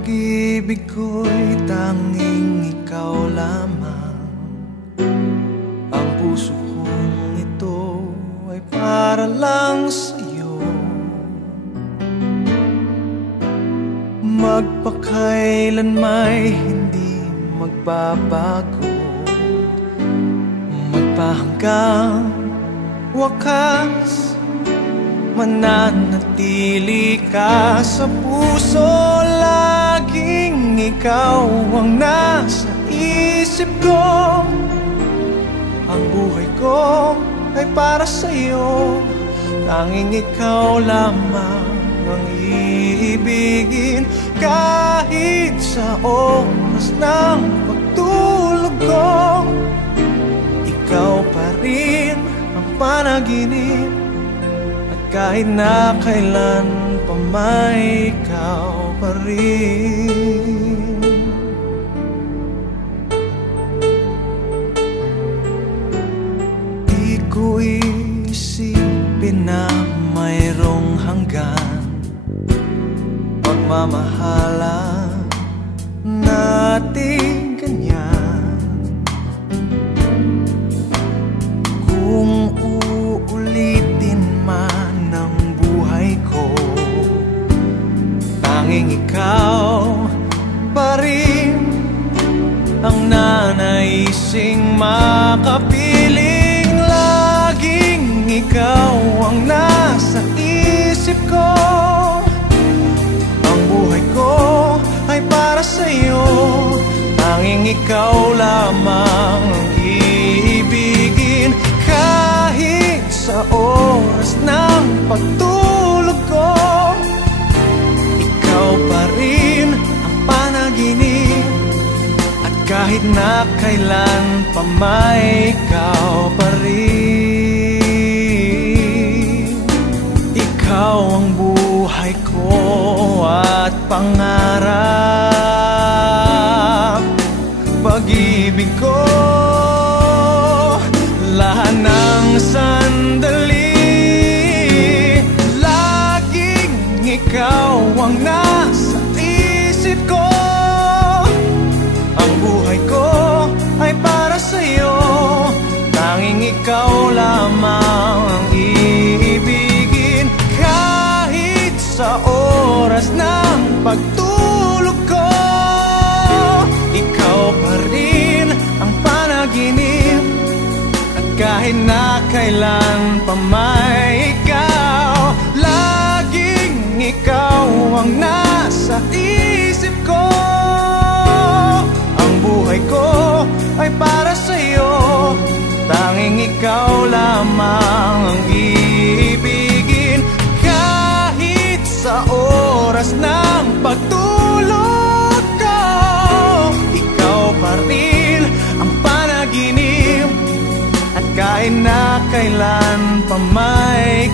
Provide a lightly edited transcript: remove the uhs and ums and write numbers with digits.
pag-ibig ko'y tanging ikaw lamang. Ang puso kong ito ay para lang sa'yo. Magpakailan may hindi magbabago, magpahanggang wakas, mananatili ka sa puso. Laging ikaw ang nasa isip ko. Ang buhay ko ay para sa'yo. Tanging ikaw lamang ang iibigin. Kahit sa oras ng pagtulog ko, ikaw pa rin ang panaginip. Kahit na kailan pa may ikaw pa rin. Di ko isipin na mayroong hanggan pagmamahalan natin ganyan. Kung uulitin man tanging ikaw pa rin ang nanaising makapiling. Laging ikaw ang nasa isip ko. Ang buhay ko ay para sa'yo. Tanging ikaw lamang ang iibigin. Kahit sa oras ng pagtulog ko, ikaw pa rin ang panaginip. At kahit na kailan pa may ikaw pa rin. Ikaw ang buhay ko at pangarap, pag-ibig ko. Lahat ng sandali, laging ikaw ang nasa isip ko. Ang buhay ko ay para sa'yo. Tanging ikaw lamang ang iibigin. Kahit sa oras ng pagtulog ko, ikaw pa rin ang panaginip. At kahit na kailan pa may ikaw, laging ikaw ang nasa isip ko. Ang buhay ko ay para sa'yo. Tanging ikaw lamang ang iibigin. Kahit sa oras ng pagtulog ko, ikaw pa rin ang panaginip. At kahit na kailan pa may